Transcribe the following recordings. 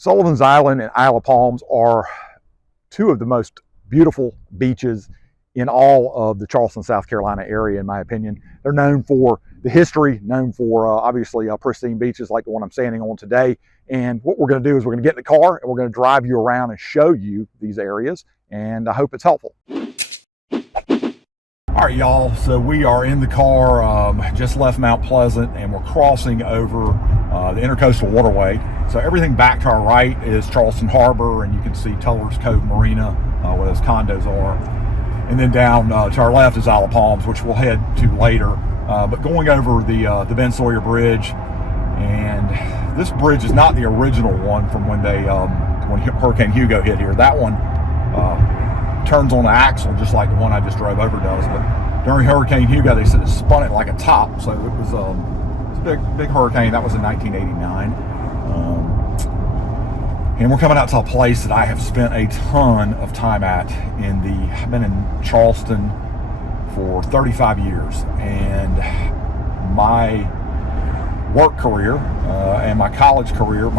Sullivan's Island and Isle of Palms are two of the most beautiful beaches in all of the Charleston, South Carolina area, in my opinion. They're known for the history, known for obviously pristine beaches like the one I'm standing on today. And what we're going to do is we're going to get in the car and we're going to drive you around and show you these areas. And I hope it's helpful. All right, y'all, so we are in the car, just left Mount Pleasant, and we're crossing over the Intercoastal Waterway. So everything back to our right is Charleston Harbor, and you can see Tuller's Cove Marina, where those condos are. And then down to our left is Isle of Palms, which we'll head to later. But going over the Ben Sawyer Bridge, and this bridge is not the original one from when Hurricane Hugo hit here. That one turns on the axle just like the one I just drove over does, but during Hurricane Hugo they said it spun it like a top, so it was a big hurricane. That was in 1989. And we're coming out to a place that I have spent a ton of time at. I've been in Charleston for 35 years, and my work career and my college career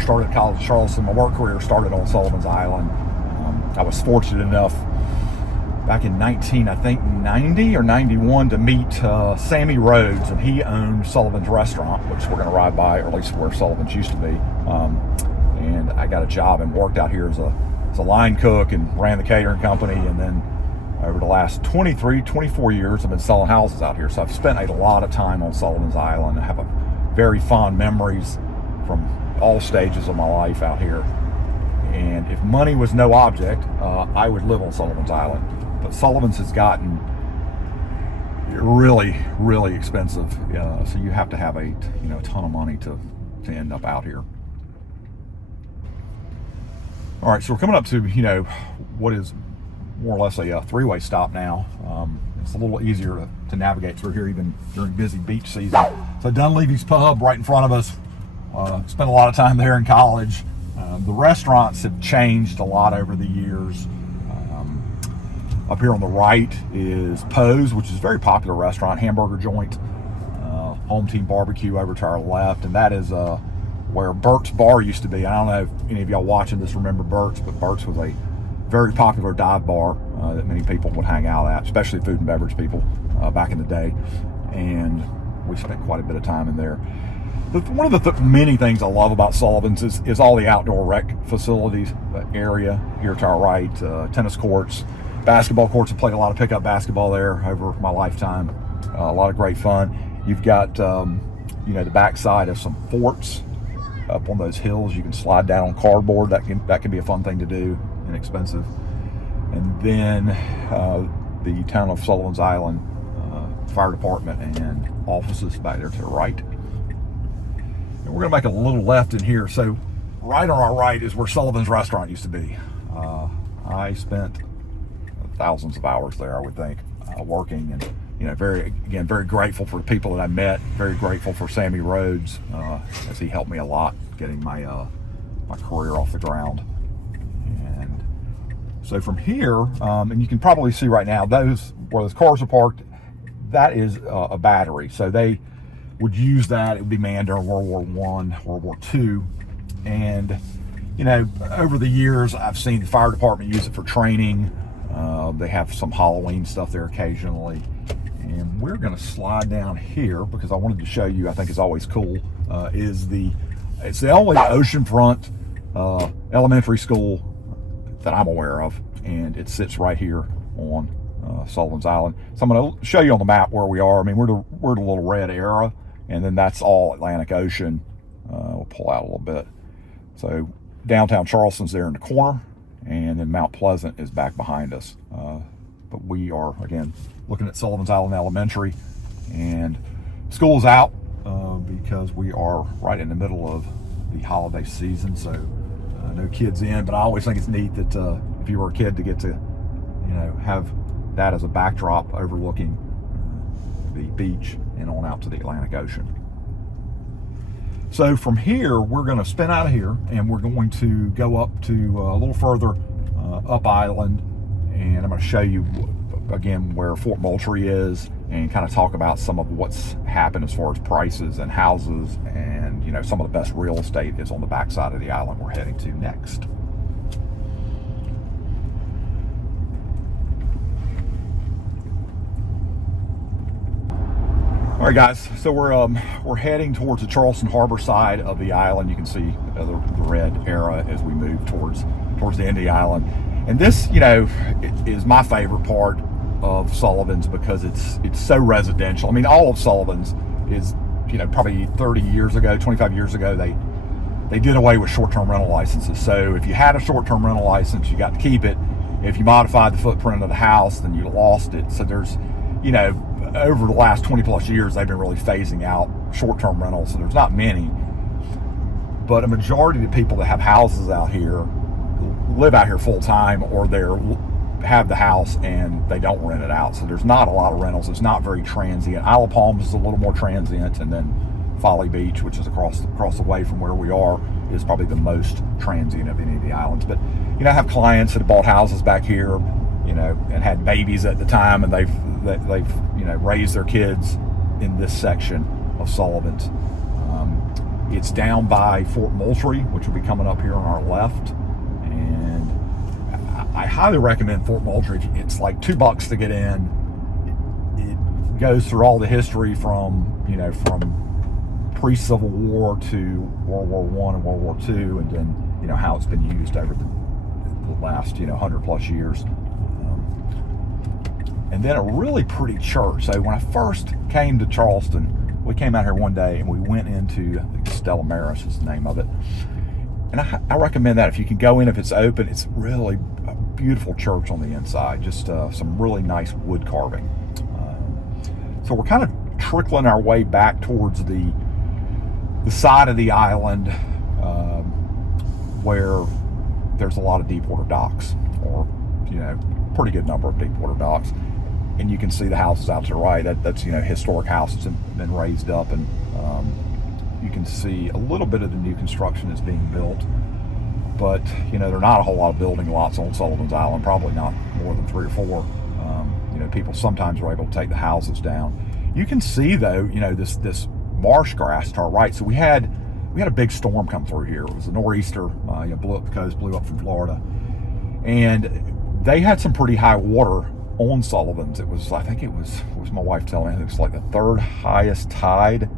started at College of Charleston. My work career started on Sullivan's Island. I was fortunate enough back in 1990 or 91 to meet Sammy Rhodes, and he owned Sullivan's restaurant, which we're going to ride by, or at least where Sullivan's used to be. And I got a job and worked out here as a line cook and ran the catering company. And then over the last 24 years, I've been selling houses out here. So I've spent a lot of time on Sullivan's Island. I have very fond memories from all stages of my life out here. And if money was no object, I would live on Sullivan's Island. But Sullivan's has gotten really, really expensive. So you have to have a ton of money to end up out here. All right, so we're coming up to what is more or less a three-way stop now. It's a little easier to navigate through here even during busy beach season. So Dunleavy's Pub right in front of us. Spent a lot of time there in college. The restaurants have changed a lot over the years. Up here on the right is Poe's, which is a very popular restaurant, hamburger joint. Home Team Barbecue over to our left, and that is where Burt's Bar used to be. I don't know if any of y'all watching this remember Burt's, but Burt's was a very popular dive bar that many people would hang out at, especially food and beverage people back in the day. And we spent quite a bit of time in there. One of the many things I love about Sullivan's is all the outdoor rec facilities area here to our right. Tennis courts, basketball courts. I played a lot of pickup basketball there over my lifetime. A lot of great fun. You've got the backside of some forts up on those hills. You can slide down on cardboard. That can be a fun thing to do, inexpensive. And then the town of Sullivan's Island fire department and offices back there to the right. And we're going to make a little left in here. So right on our right is where Sullivan's restaurant used to be. I spent thousands of hours there, I would think, working, and very grateful for the people that I met. Very grateful for Sammy Rhodes, as he helped me a lot getting my career off the ground. And so from here, and you can probably see right now, where those cars are parked, that is a battery. So they would use that. It would be manned during World War I, World War II. And, over the years, I've seen the fire department use it for training. They have some Halloween stuff there occasionally. And we're going to slide down here because I wanted to show you, I think it's always cool, it's the only oceanfront elementary school that I'm aware of. And it sits right here on Sullivan's Island. So I'm going to show you on the map where we are. I mean, we're the little red area, and then that's all Atlantic Ocean. We'll pull out a little bit. So downtown Charleston's there in the corner, and then Mount Pleasant is back behind us. But we are, again, looking at Sullivan's Island Elementary, and school's out because we are right in the middle of the holiday season, so no kids in. But I always think it's neat that if you were a kid to get to have that as a backdrop overlooking the beach and on out to the Atlantic Ocean. So from here, we're going to spin out of here, and we're going to go up to a little further up island, and I'm going to show you again where Fort Moultrie is, and kind of talk about some of what's happened as far as prices and houses, and you know, some of the best real estate is on the backside of the island we're heading to next. All right, guys, so we're heading towards the Charleston harbor side of the island. You can see the red arrow as we move towards the end of the island. And this, you know, is my favorite part of Sullivans because it's so residential. I mean, all of Sullivans is, you know, probably 30 years ago, 25 years ago, they did away with short-term rental licenses. So if you had a short-term rental license, you got to keep it. If you modified the footprint of the house, then you lost it. So there's, you know, over the last 20 plus years, they've been really phasing out short-term rentals. So there's not many, but a majority of the people that have houses out here live out here full time, or have the house and they don't rent it out. So there's not a lot of rentals. It's not very transient. Isle of Palms is a little more transient, and then Folly Beach, which is across the way from where we are, is probably the most transient of any of the islands. But you know, I have clients that have bought houses back here, you know, and had babies at the time, and they've you know, raised their kids in this section of Sullivans. It's down by Fort Moultrie, which will be coming up here on our left, and I highly recommend Fort Moultrie. It's like $2 to get in. It goes through all the history from, you know, from pre-Civil War to World War I and World War II, and then, you know, how it's been used over the last, you know, 100 plus years. And then a really pretty church. So when I first came to Charleston, we came out here one day and we went into, I think Stella Maris is the name of it. And I recommend that if you can go in, if it's open. It's really a beautiful church on the inside, just some really nice wood carving. So we're kind of trickling our way back towards the side of the island where there's a lot of deep water docks, or, you know, pretty good number of deep water docks. And you can see the houses out to the right. That's, you know, historic houses have been raised up, and you can see a little bit of the new construction that's being built. But, you know, there are not a whole lot of building lots on Sullivan's Island, probably not more than 3 or 4. You know, people sometimes are able to take the houses down. You can see, though, you know, this marsh grass to our right. So we had a big storm come through here. It was a nor'easter, you know, blew up the coast, blew up from Florida, and they had some pretty high water on Sullivans. It was, I think it was my wife telling me, it was like the 3rd highest tide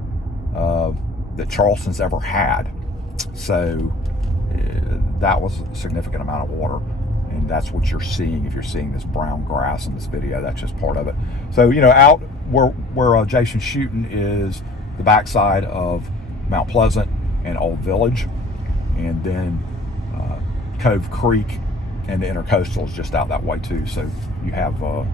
that Charleston's ever had. So that was a significant amount of water, and that's what you're seeing. If you're seeing this brown grass in this video, that's just part of it. So, you know, out where Jason's shooting is the backside of Mount Pleasant and Old Village, and then Cove Creek and the Intercoastal is just out that way too. So you have a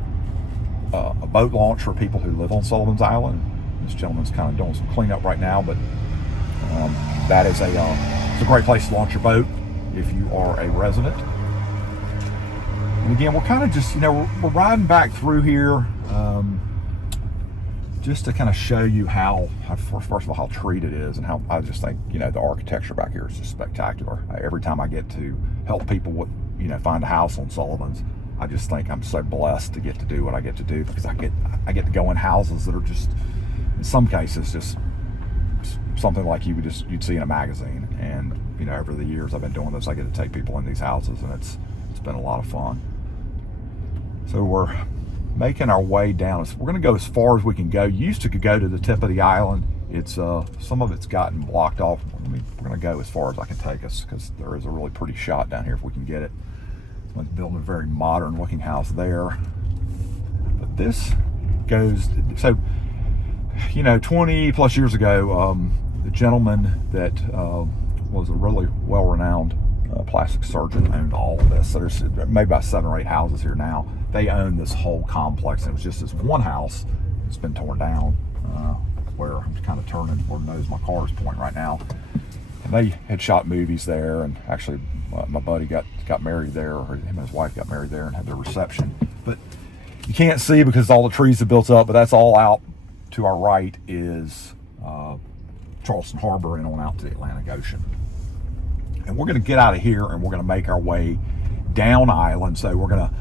boat launch for people who live on Sullivan's Island. This gentleman's kind of doing some cleanup right now, but that is it's a great place to launch your boat if you are a resident. And again, we're kind of just, you know, we're riding back through here just to kind of show you how first of all, how treated it is, and how I just think, you know, the architecture back here is just spectacular. Every time I get to help people with, you know, find a house on Sullivan's, I just think I'm so blessed to get to do what I get to do, because I get to go in houses that are just, in some cases, just something like you'd see in a magazine. And, you know, over the years I've been doing this, I get to take people in these houses, and it's been a lot of fun. So we're making our way down. We're going to go as far as we can go. You used to could go to the tip of the island. It's some of it's gotten blocked off. We're going to go as far as I can take us, because there is a really pretty shot down here if we can get it. Someone's building a very modern looking house there. But this goes, so, you know, 20 plus years ago, the gentleman that was a really well-renowned plastic surgeon owned all of this. So there's maybe about 7 or 8 houses here now. They own this whole complex, and it was just this one house that's been torn down, where I'm kind of turning where the nose of my car is pointing right now. And they had shot movies there, and actually my buddy got married there, or him and his wife got married there and had their reception. But you can't see because all the trees have built up, but that's all out to our right is Charleston Harbor and on out to the Atlantic Ocean. And we're going to get out of here and we're going to make our way down island. So we're going to,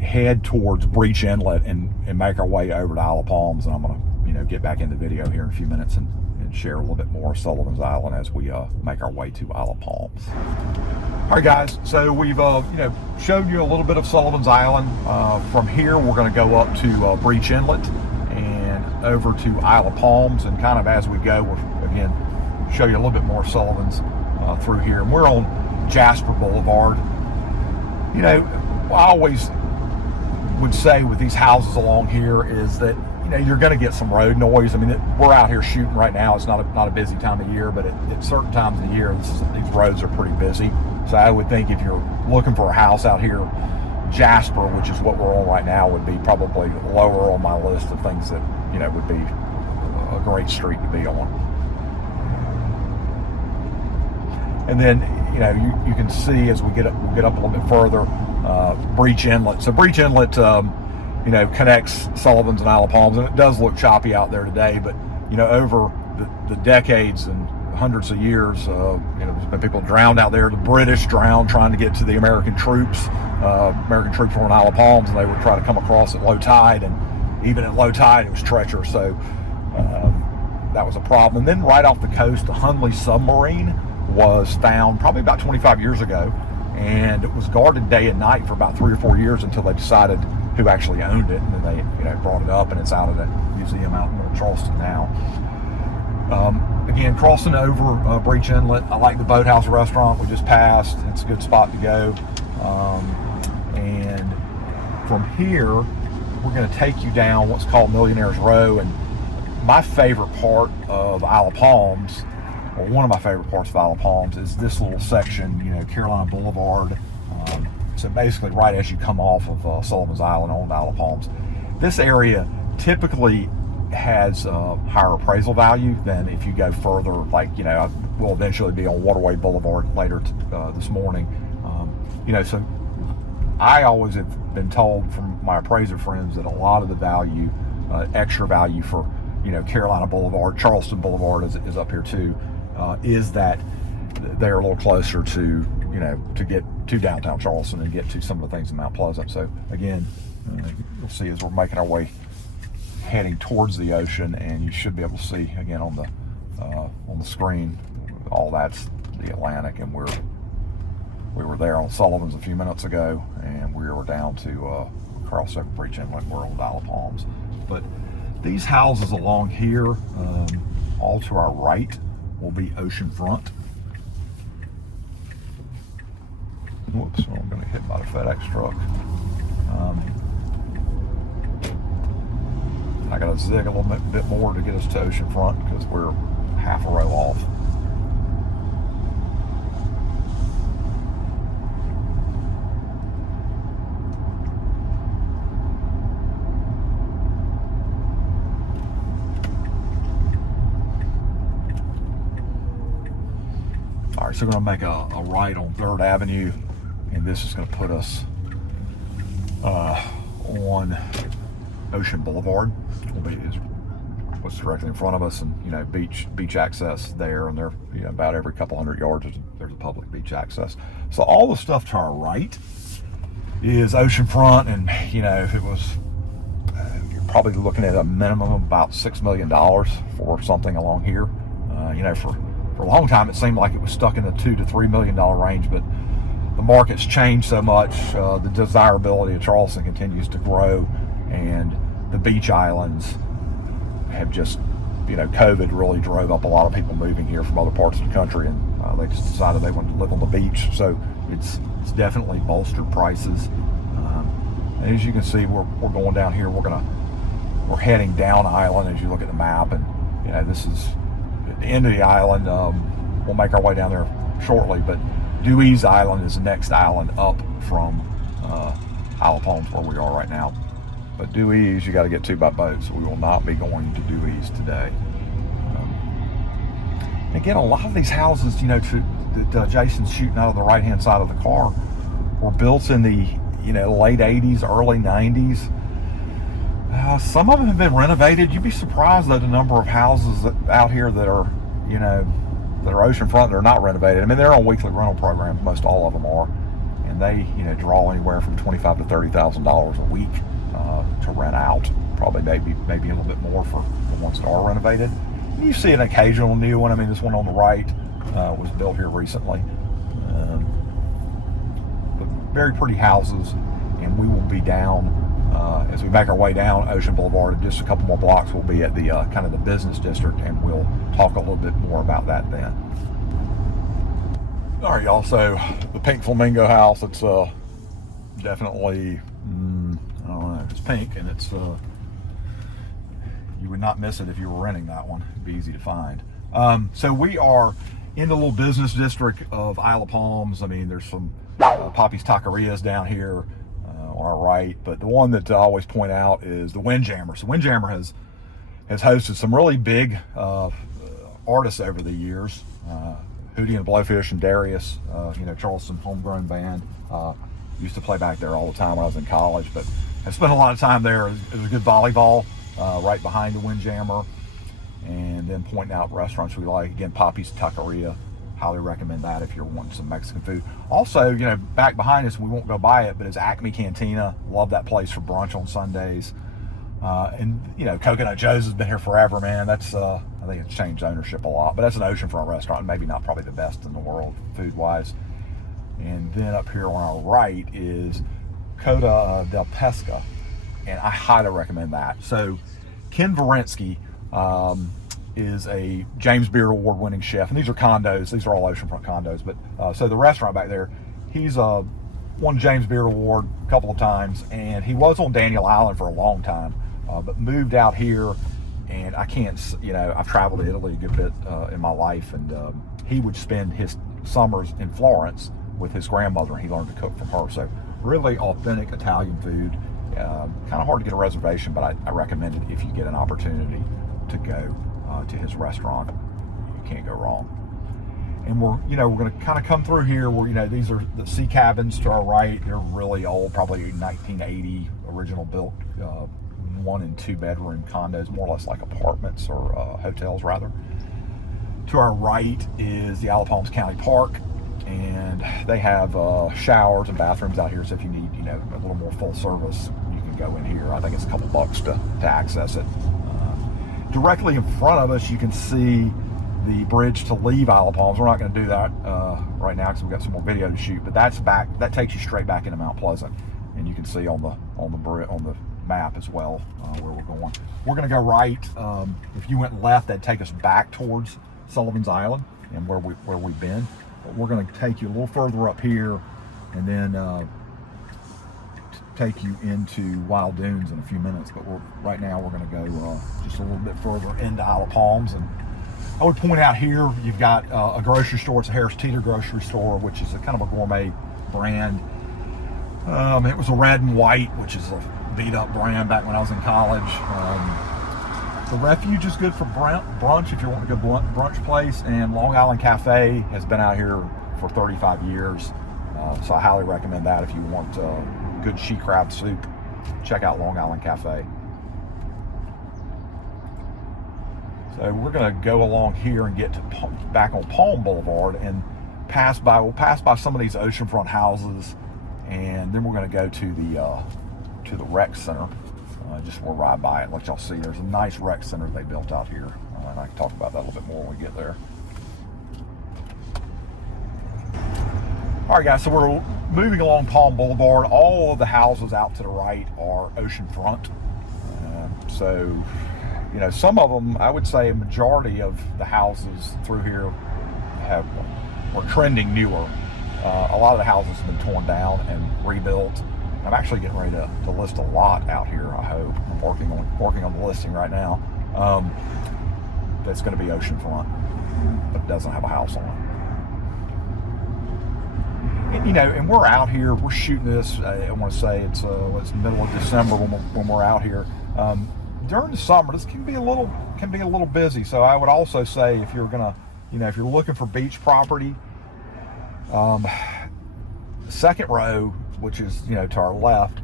head towards Breach Inlet and make our way over to Isle of Palms. And I'm going to, get back in the video here in a few minutes and share a little bit more of Sullivan's Island as we make our way to Isle of Palms. All right, guys. So we've showed you a little bit of Sullivan's Island. From here, we're going to go up to Breach Inlet and over to Isle of Palms, and kind of as we go, we'll again show you a little bit more of Sullivan's through here. And we're on Jasper Boulevard. I always would say with these houses along here is that you're going to get some road noise. I mean, we're out here shooting right now. It's not a busy time of year, but at certain times of the year, these roads are pretty busy. So I would think if you're looking for a house out here, Jasper, which is what we're on right now, would be probably lower on my list of things that would be a great street to be on. And then you can see as we get up a little bit further, Breach Inlet. So Breach Inlet, connects Sullivan's and Isle of Palms, and it does look choppy out there today. But over the decades and hundreds of years, there's been people drowned out there. The British drowned trying to get to the American troops. American troops were on Isle of Palms, and they would try to come across at low tide, and even at low tide, it was treacherous. So that was a problem. And then right off the coast, the Hunley submarine was found probably about 25 years ago, and it was guarded day and night for about 3 or 4 years until they decided who actually owned it, and then they brought it up, and it's out of the museum out in Charleston now. Again, crossing over Breach Inlet, I like the Boathouse restaurant we just passed. It's a good spot to go. And from here, we're going to take you down what's called Millionaire's Row. And my favorite part of Isle of Palms, or one of my favorite parts of Isle of Palms, is this little section, Carolina Boulevard. So basically right as you come off of Sullivan's Island on Isle of Palms. This area typically has higher appraisal value than if you go further, like, we'll eventually be on Waterway Boulevard later this morning. So I always have been told from my appraiser friends that a lot of the value, extra value for, Carolina Boulevard, Charleston Boulevard is up here too, is that they're a little closer to, to get to downtown Charleston and get to some of the things in Mount Pleasant. So again, you'll see as we're making our way heading towards the ocean, and you should be able to see again on the screen, all that's the Atlantic, and we were there on Sullivan's a few minutes ago, and we were down to cross over Breach Inlet. We're on Isle of Palms. But these houses along here, all to our right, will be oceanfront. Whoops, I'm going to hit by the FedEx truck. I got to zig a little bit more to get us to oceanfront because we're half a row off. All right, so we're going to make a right on 3rd Avenue, and this is going to put us on Ocean Boulevard. Is what's directly in front of us, and beach access there, and there about every couple hundred yards there's a public beach access. So all the stuff to our right is oceanfront, and if it was you're probably looking at a minimum of about $6 million for something along here. For a long time it seemed like it was stuck in the $2 to $3 million range, but the market's changed so much. The desirability of Charleston continues to grow, and the beach islands have just, COVID really drove up a lot of people moving here from other parts of the country, and they just decided they wanted to live on the beach. So it's definitely bolstered prices. And as you can see, we're going down here. We're heading down island as you look at the map, and this is at the end of the island. We'll make our way down there shortly, but Dewey's Island is the next island up from Isle of Palms where we are right now. But Dewey's you got to get to by boat, so we will not be going to Dewey's today. Again, a lot of these houses, that Jason's shooting out of the right-hand side of the car were built in the, late 80s, early 90s. Some of them have been renovated. You'd be surprised at the number of houses out here that are, that are oceanfront that are not renovated. I mean, they're on weekly rental programs. Most all of them are. And and they draw anywhere from $25,000 to $30,000 a week to rent out. Probably maybe a little bit more for the ones that are renovated. And you see an occasional new one. I mean, this one on the right was built here recently. But very pretty houses, and we will be down as we make our way down Ocean Boulevard. In just a couple more blocks, we'll be at the kind of the business district, and we'll talk a little bit more about that then. All right, y'all. So the Pink Flamingo house, it's definitely, I don't know, it's pink, and it's you would not miss it if you were renting that one. It'd be easy to find. So we are in the little business district of Isle of Palms. I mean, there's some Poppy's Taquerias down here on our right, but the one that I always point out is the Windjammer. So Windjammer has hosted some really big artists over the years. Hootie and the Blowfish and Darius, Charleston homegrown band. Used to play back there all the time when I was in college, but I spent a lot of time there. There's a good volleyball right behind the Windjammer, and then pointing out restaurants we like. Again, Poppy's Taqueria, highly recommend that if you're wanting some Mexican food. Also, back behind us, we won't go by it, but it's Acme Cantina. Love that place for brunch on Sundays. And Coconut Joe's has been here forever, man. That's I think it's changed ownership a lot, but that's an oceanfront restaurant, maybe not probably the best in the world food wise. And then up here on our right is Coda del Pesca, and I highly recommend that. So Ken Varensky is a James Beard Award winning chef, and these are condos. These are all oceanfront condos, but so the restaurant back there, he's won James Beard Award a couple of times, and he was on Daniel Island for a long time, but moved out here. And I can't, I've traveled to Italy a good bit in my life, and he would spend his summers in Florence with his grandmother, and he learned to cook from her. So really authentic Italian food. Kind of hard to get a reservation, but I recommend it if you get an opportunity to go to his restaurant. You can't go wrong. And we're going to kind of come through here where, these are the sea cabins to our right. They're really old, probably 1980 original built 1 and 2 bedroom condos, more or less like apartments or hotels rather. To our right is the Isle of Palms County Park, and they have showers and bathrooms out here. So if you need, a little more full service, you can go in here. I think it's a couple bucks to access it. Directly in front of us, you can see the bridge to leave Isle of Palms. We're not going to do that right now because we've got some more video to shoot. But that's back. That takes you straight back into Mount Pleasant, and you can see on the map as well where we're going. We're going to go right. If you went left, that'd take us back towards Sullivan's Island and where we've been. But we're going to take you a little further up here, and then take you into Wild Dunes in a few minutes. But right now we're going to go just a little bit further into Isle of Palms. And I would point out here you've got a grocery store. It's a Harris Teeter grocery store, which is a kind of a gourmet brand. It was a red and white, which is a beat up brand back when I was in college. The Refuge is good for brunch if you want a good brunch place, and Long Island Cafe has been out here for 35 years. So I highly recommend that if you want good she crab soup. Check out Long Island Cafe. So we're going to go along here and get to back on Palm Boulevard and we'll pass by some of these oceanfront houses, and then we're going to go to the rec center. Just we'll ride by it and let y'all see. There's a nice rec center they built out here, and I can talk about that a little bit more when we get there. All right, guys, so we're moving along Palm Boulevard. All of the houses out to the right are oceanfront. So, some of them, I would say a majority of the houses through here were trending newer. A lot of the houses have been torn down and rebuilt. I'm actually getting ready to list a lot out here, I hope. I'm working on the listing right now. That's going to be oceanfront, but it doesn't have a house on it. And, and we're out here, we're shooting this, I want to say it's middle of December when we're out here. During the summer, this can be a little busy. So I would also say if you're gonna, if you're looking for beach property, second row, which is, to our left,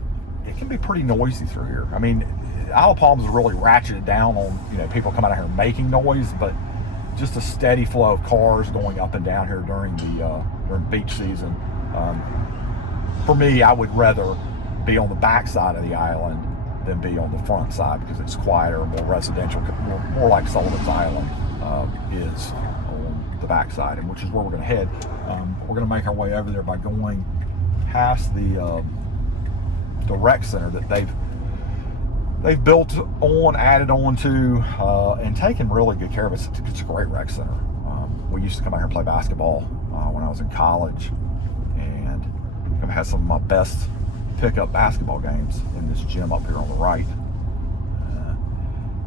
it can be pretty noisy through here. I mean, Isle of Palms is really ratcheted down on, people coming out here making noise, but just a steady flow of cars going up and down here during beach season. for me, I would rather be on the back side of the island than be on the front side because it's quieter, more residential, more like Sullivan's Island is on the back side, and which is where we're going to head. We're going to make our way over there by going past the rec center that they've built on, added on to, and taken really good care of it. It's a great rec center. We used to come out here and play basketball when I was in college, and I've had some of my best pickup basketball games in this gym up here on the right.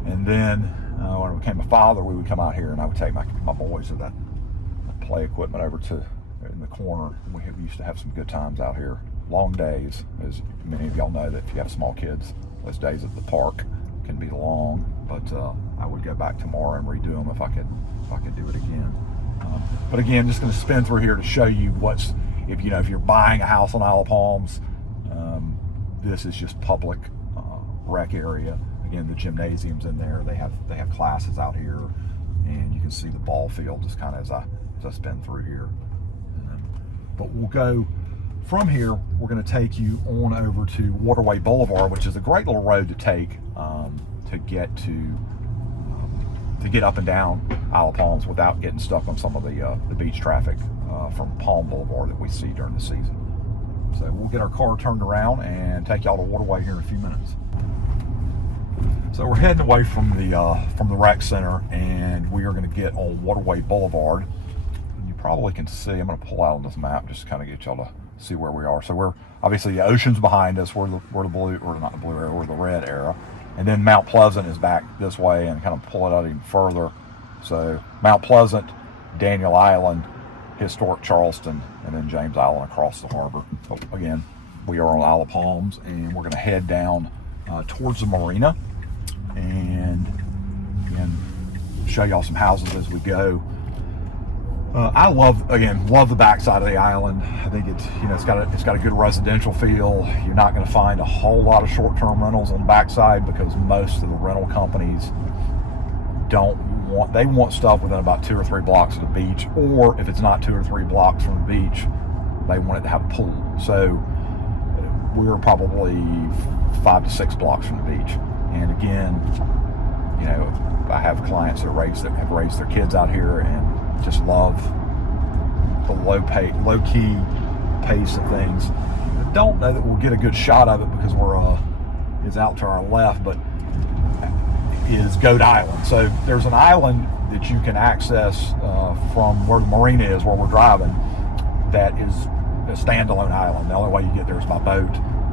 And then when I became a father, we would come out here and I would take my boys with that play equipment over to in the corner. We used to have some good times out here. Long days, as many of y'all know, that if you have small kids, those days at the park can be long. But I would go back tomorrow and redo them if I could do it again. But again, just going to spin through here to show you if you're buying a house on Isle of Palms. This is just public rec area. Again, the gymnasium's in there. They have classes out here, and you can see the ball field just kind of as I spin through here. But we'll go from here. We're going to take you on over to Waterway Boulevard, which is a great little road to take to get up and down Isle of Palms without getting stuck on some of the beach traffic from Palm Boulevard that we see during the season. So we'll get our car turned around and take y'all to Waterway here in a few minutes. So we're heading away from the rec center, and we are going to get on Waterway Boulevard. And you probably can see, I'm going to pull out on this map just to kind of get y'all to see where we are. So we're obviously, the ocean's behind us. We're the blue, or not the blue area, we're the red area. And then Mount Pleasant is back this way, and kind of pull it out even further. So Mount Pleasant, Daniel Island, historic Charleston, and then James Island across the harbor. So again, we are on Isle of Palms, and we're going to head down towards the marina and show y'all some houses as we go. I love the backside of the island. I think it's got a good residential feel. You're not going to find a whole lot of short-term rentals on the backside because most of the rental companies they want stuff within about 2 or 3 blocks of the beach, or if it's not 2 or 3 blocks from the beach, they want it to have a pool. So we're probably 5 to 6 blocks from the beach. And again, I have clients that have raised their kids out here and just love the low-key pace of things. I don't know that we'll get a good shot of it because it's out to our left, but is Goat Island. So there's an island that you can access from where the marina is, where we're driving, that is a standalone island. The only way you get there is by boat.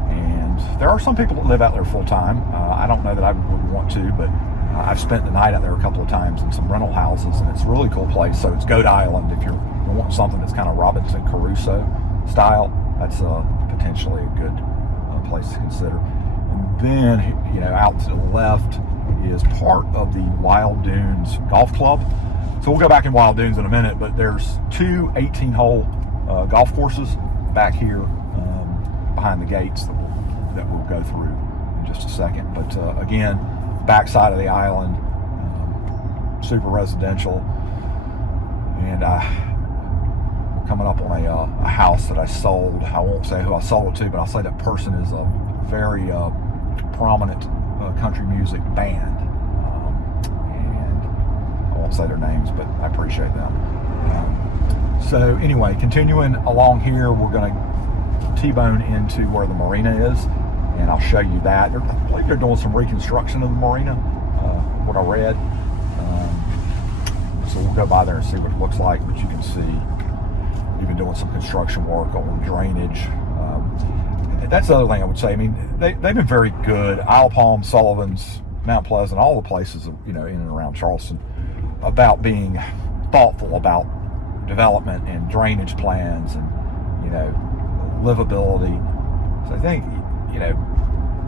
And there are some people that live out there full time. I don't know that I would want to, but I've spent the night out there a couple of times in some rental houses, and it's a really cool place. So it's Goat Island. If you want something that's kind of Robinson Crusoe style, that's potentially a good place to consider. And then, out to the left is part of the Wild Dunes Golf Club. So we'll go back in Wild Dunes in a minute, but there's 2 18-hole golf courses back here behind the gates that we'll go through in just a second. But again, backside of the island, super residential, and we're coming up on a house that I sold. I won't say who I sold it to, but I'll say that person is a very prominent country music band, and I won't say their names, but I appreciate them. So anyway, continuing along here, we're going to T-bone into where the marina is, and I'll show you that. I believe they're doing some reconstruction of the marina, what I read. So we'll go by there and see what it looks like, but you can see even doing some construction work on drainage. That's the other thing I would say. I mean, they've been very good. Isle of Palms, Sullivans, Mount Pleasant, all the places, in and around Charleston, about being thoughtful about development and drainage plans and, livability. So I think,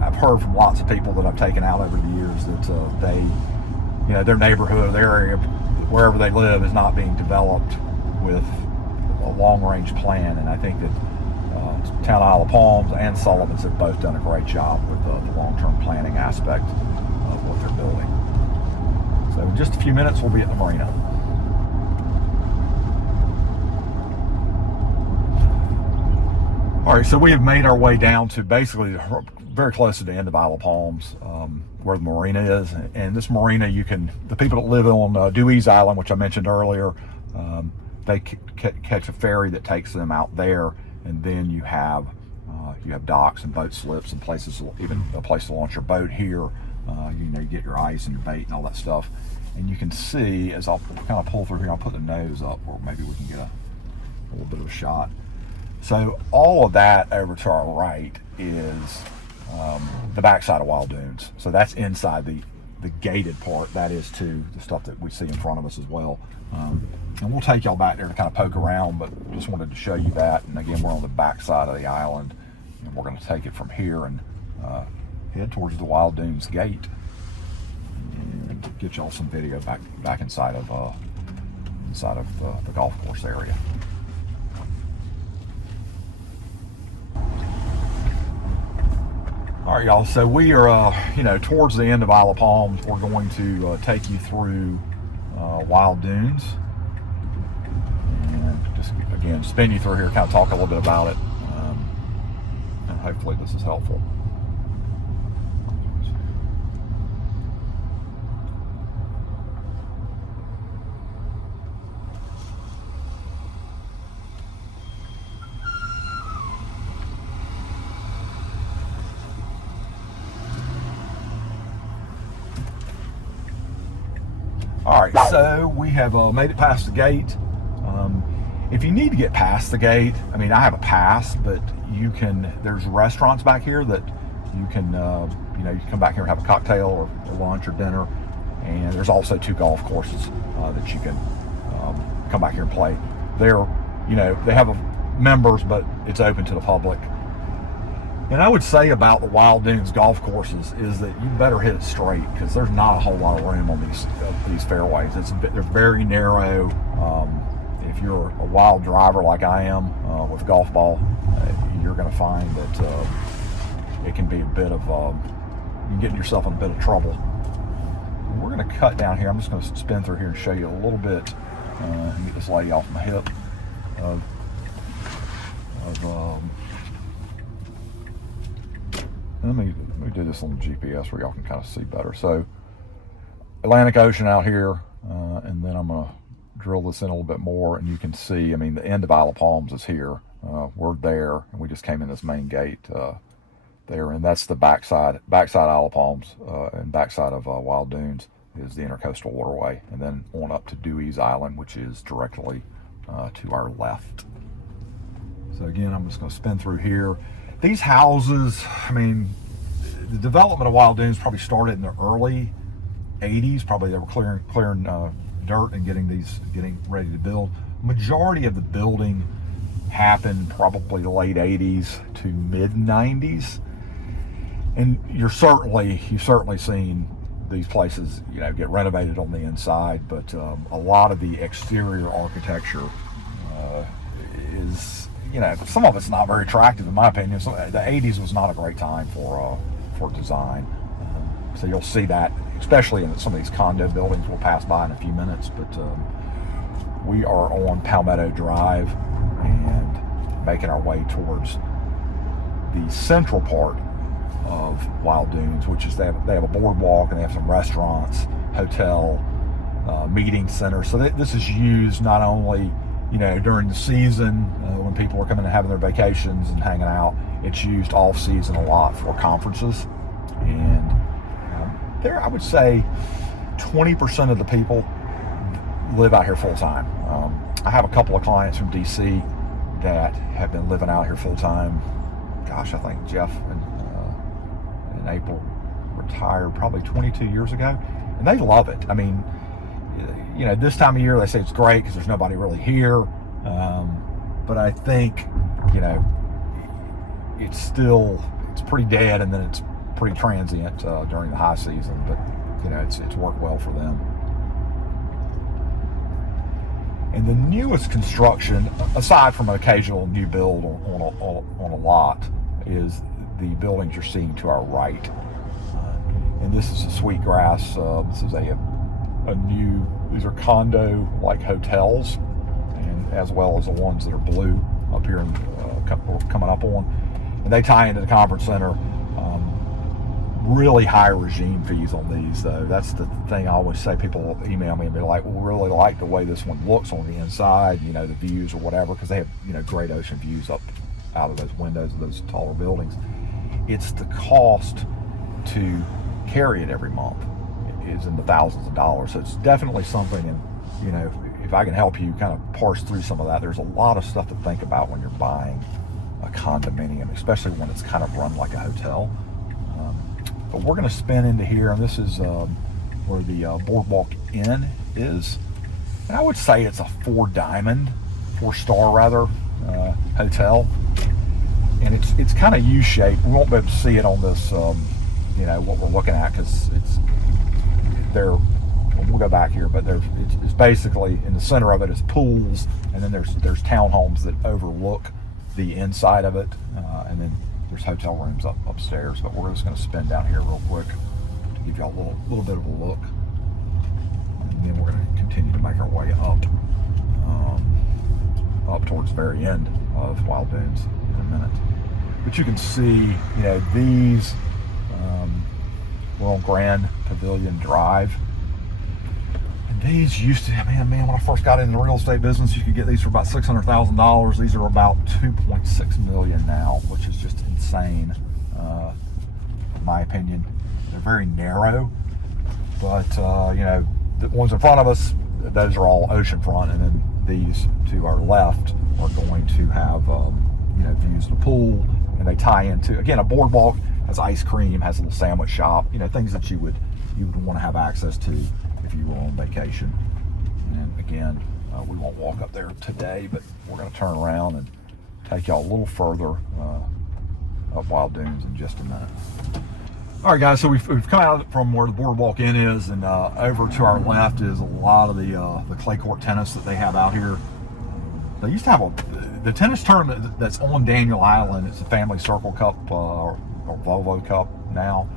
I've heard from lots of people that I've taken out over the years that their neighborhood, their area, wherever they live, is not being developed with a long-range plan. And I think that Town of Isle of Palms and Sullivans have both done a great job with the long-term planning aspect of what they're building. So in just a few minutes, we'll be at the marina. All right, so we have made our way down to basically very close to the end of Isle of Palms, where the marina is. And this marina, the people that live on Dewey's Island, which I mentioned earlier, they catch a ferry that takes them out there, and then you have docks and boat slips and places, even a place to launch your boat here. You get your ice and your bait and all that stuff. And you can see, as I'll kind of pull through here, I'll put the nose up where maybe we can get a little bit of a shot. So all of that over to our right is the backside of Wild Dunes. So that's inside the gated part. That is too the stuff that we see in front of us as well. And we'll take y'all back there to kind of poke around, but just wanted to show you that. And again, we're on the backside of the island, and we're going to take it from here and head towards the Wild Dunes gate and get y'all some video back inside of the golf course area. All right, y'all, so we are, towards the end of Isle of Palms. We're going to take you through Wild Dunes and just, again, spin you through here, kind of talk a little bit about it, and hopefully this is helpful. All right, so we have made it past the gate. If you need to get past the gate, I have a pass, but there's restaurants back here that you can, you can come back here and have a cocktail or lunch or dinner. And there's also 2 golf courses that you can come back here and play. They have members, but it's open to the public. And I would say about the Wild Dunes golf courses is that you better hit it straight, because there's not a whole lot of room on these fairways. They're very narrow. If you're a wild driver like I am with a golf ball, you're going to find that it can be a bit of you're getting yourself in a bit of trouble. We're going to cut down here. I'm just going to spin through here and show you a little bit and get this lady off my hip let me do this on the GPS where y'all can kind of see better. So Atlantic Ocean out here, and then I'm going to drill this in a little bit more, and you can see, the end of Isle of Palms is here. We're there, and we just came in this main gate there, and that's the backside Isle of Palms, and backside of Wild Dunes is the Intercoastal Waterway, and then on up to Dewey's Island, which is directly to our left. So again, I'm just going to spin through here. These houses, the development of Wild Dunes probably started in the early 80s. Probably they were clearing dirt and getting ready to build. Majority of the building happened probably late 80s to mid 90s. And you've certainly seen these places, get renovated on the inside, but a lot of the exterior architecture is, some of it's not very attractive in my opinion. So the 80s was not a great time for design. So you'll see that, especially in some of these condo buildings we'll pass by in a few minutes. But we are on Palmetto Drive and making our way towards the central part of Wild Dunes, which is they have a boardwalk, and they have some restaurants, hotel, meeting center. So this is used not only during the season when people are coming and having their vacations and hanging out. It's used off season a lot for conferences. And there, I would say 20% of the people live out here full time. I have a couple of clients from DC that have been living out here full time. Gosh, I think Jeff in April retired probably 22 years ago, and they love it. This time of year they say it's great because there's nobody really here, but I think it's pretty dead, and then it's pretty transient during the high season. But it's worked well for them. And the newest construction, aside from an occasional new build on a lot, is the buildings you're seeing to our right. And this is a Sweetgrass. This is a new. These are condo-like hotels, and as well as the ones that are blue up here in coming up on, and they tie into the conference center. Really high regime fees on these, though. That's the thing I always say. People email me and be like, well, we really like the way this one looks on the inside, you know, the views or whatever, because they have, you know, great ocean views up out of those windows of those taller buildings. It's the cost to carry it every month is in the thousands of dollars. So it's definitely something, and, you know, if I can help you kind of parse through some of that, there's a lot of stuff to think about when you're buying a condominium, especially when it's kind of run like a hotel. But we're going to spin into here, and this is where the Boardwalk Inn is. And I would say it's a 4-star rather, hotel. And it's kind of U-shaped. We won't be able to see it on this, you know, what we're looking at, because we'll go back here, but it's basically in the center of it is pools, and then there's townhomes that overlook the inside of it, and then there's hotel rooms upstairs. But we're just going to spin down here real quick to give y'all a little bit of a look, and then we're going to continue to make our way up towards the very end of Wild Dunes in a minute. But you can see, you know, these we're on Grand Pavilion Drive. These used to, man, when I first got into the real estate business, you could get these for about $600,000. These are about $2.6 million now, which is just insane, in my opinion. They're very narrow, but you know, the ones in front of us, those are all oceanfront, and then these to our left are going to have, you know, views of the pool, and they tie into, again, a boardwalk, has ice cream, has a little sandwich shop, you know, things that you would want to have access to if you were on vacation. And again, we won't walk up there today, but we're going to turn around and take y'all a little further up Wild Dunes in just a minute. All right, guys, so we've come out from where the Boardwalk Inn is, and over to our left is a lot of the clay court tennis that they have out here. They used to have the tennis tournament that's on Daniel Island. It's a Family Circle Cup, or Volvo Cup now,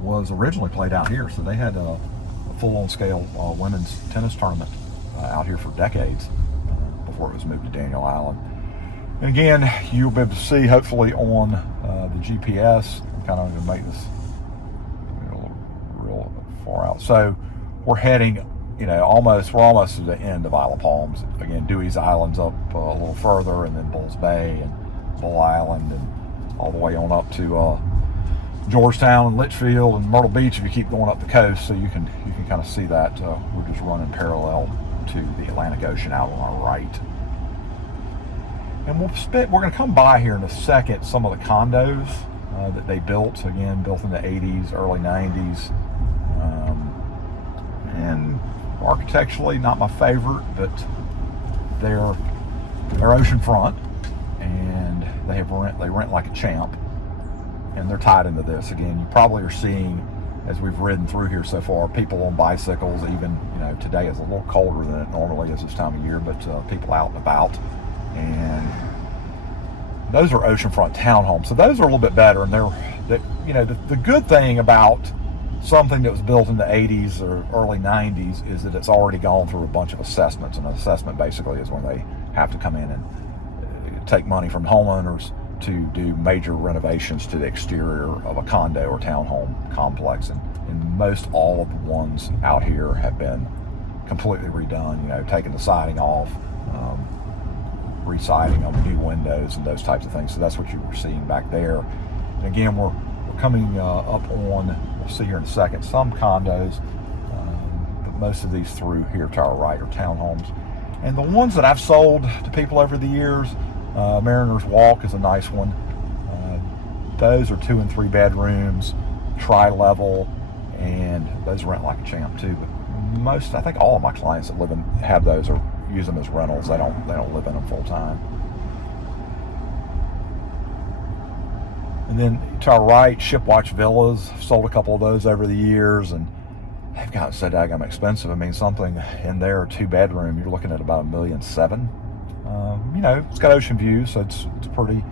was originally played out here. So they had a full-on scale women's tennis tournament out here for decades before it was moved to Daniel Island. And again, you'll be able to see, hopefully, on the GPS. I'm kind of going to make this real far out. So we're heading, you know, we're almost to the end of Isle of Palms. Again, Dewey's Island's up a little further, and then Bulls Bay and Bull Island, and all the way on up to Georgetown and Litchfield and Myrtle Beach if you keep going up the coast. So you can kind of see that we're just running parallel to the Atlantic Ocean out on our right. And we're going to come by here in a second some of the condos that they built, again, built in the 80s, early 90s. And architecturally, not my favorite, but they're oceanfront, and they rent like a champ, and they're tied into this. Again, you probably are seeing, as we've ridden through here so far, people on bicycles. Even, you know, today is a little colder than it normally is this time of year, but people out and about. And those are oceanfront townhomes, so those are a little bit better. And you know, the good thing about something that was built in the 80s or early 90s is that it's already gone through a bunch of assessments. And an assessment basically is when they have to come in and take money from homeowners to do major renovations to the exterior of a condo or townhome complex. And most all of the ones out here have been completely redone, you know, taking the siding off, re-siding on new windows and those types of things. So that's what you were seeing back there. And again, we're coming up on, we'll see here in a second, some condos, but most of these through here to our right are townhomes. And the ones that I've sold to people over the years, Mariner's Walk is a nice one. Those are 2 and 3 bedrooms, tri-level, and those rent like a champ too. But I think all of my clients that have those or use them as rentals. They don't live in them full time. And then to our right, Shipwatch Villas. I've sold a couple of those over the years, and they've gotten so daggum expensive. I mean, something in there, 2 bedroom, you're looking at about $1.7 million. You know, it's got ocean views, so it's pretty.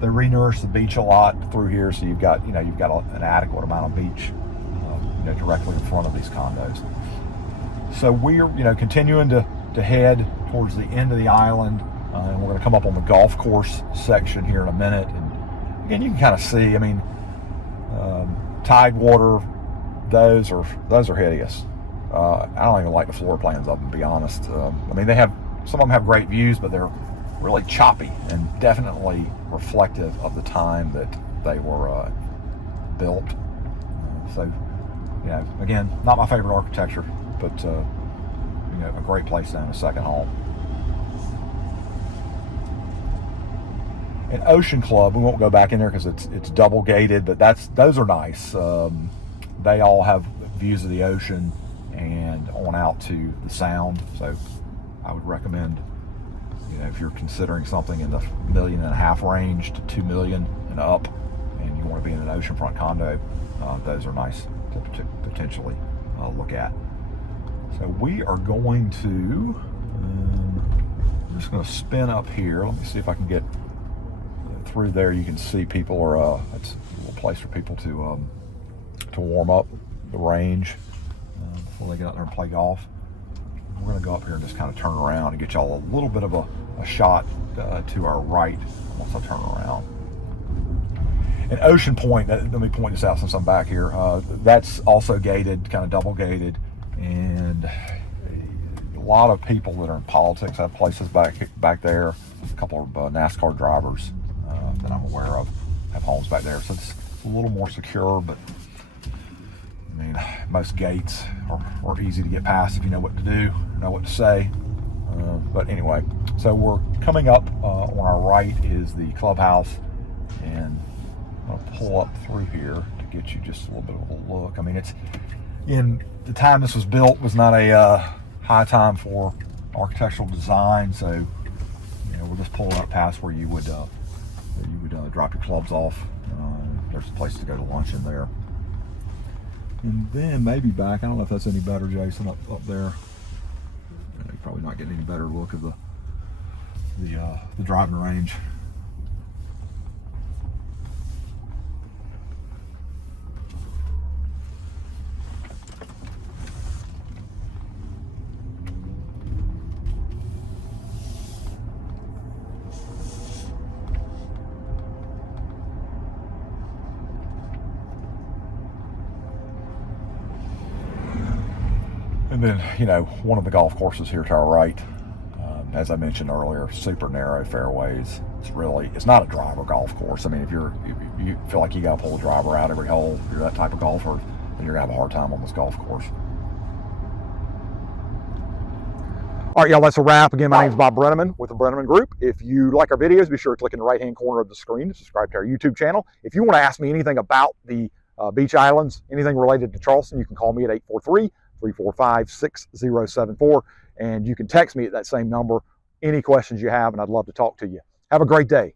They renourish the beach a lot through here, so you've got an adequate amount of beach, you know, directly in front of these condos. So we're, you know, continuing to head towards the end of the island. And we're going to come up on the golf course section here in a minute. And again, you can kind of see, I mean, tide water, those are hideous. I don't even like the floor plans of them, to be honest. I mean, some of them have great views, but they're really choppy and definitely reflective of the time that they were built. So, you know, again, not my favorite architecture, but you know, a great place to own a second home. An Ocean Club, we won't go back in there because it's double gated, but those are nice. They all have views of the ocean and on out to the Sound. So I would recommend, you know, if you're considering something in the $1.5 million range to $2 million and up, and you want to be in an oceanfront condo, those are nice to potentially look at. So we are going to, I'm just going to spin up here. Let me see if I can get through there. You can see people are, it's a little place for people to warm up the range before they get out there and play golf. We're going to go up here and just kind of turn around and get y'all a little bit of a shot to our right once I turn around. And Ocean Point, let me point this out since I'm back here, that's also gated, kind of double gated, and a lot of people that are in politics have places back there. A couple of NASCAR drivers that I'm aware of have homes back there, so it's a little more secure, but I mean, most gates are easy to get past if you know what to do, know what to say. But anyway, so we're coming up on our right is the clubhouse, and I'm going to pull up through here to get you just a little bit of a look. I mean, it's in the time this was built was not a high time for architectural design, so you know, we're just pulling up past where you would drop your clubs off. There's a place to go to lunch in there. And then maybe back, I don't know if that's any better, Jason, up there. You're probably not getting any better look of the driving range. And then, you know, one of the golf courses here to our right, as I mentioned earlier, super narrow fairways. It's not a driver golf course. I mean, if you feel like you got to pull a driver out every hole, if you're that type of golfer, then you're going to have a hard time on this golf course. All right, y'all, that's a wrap. Again, my name is Bob Brenneman with the Brenneman Group. If you like our videos, be sure to click in the right-hand corner of the screen to subscribe to our YouTube channel. If you want to ask me anything about the beach islands, anything related to Charleston, you can call me at 843-345-6074, and you can text me at that same number any questions you have, and I'd love to talk to you. Have a great day.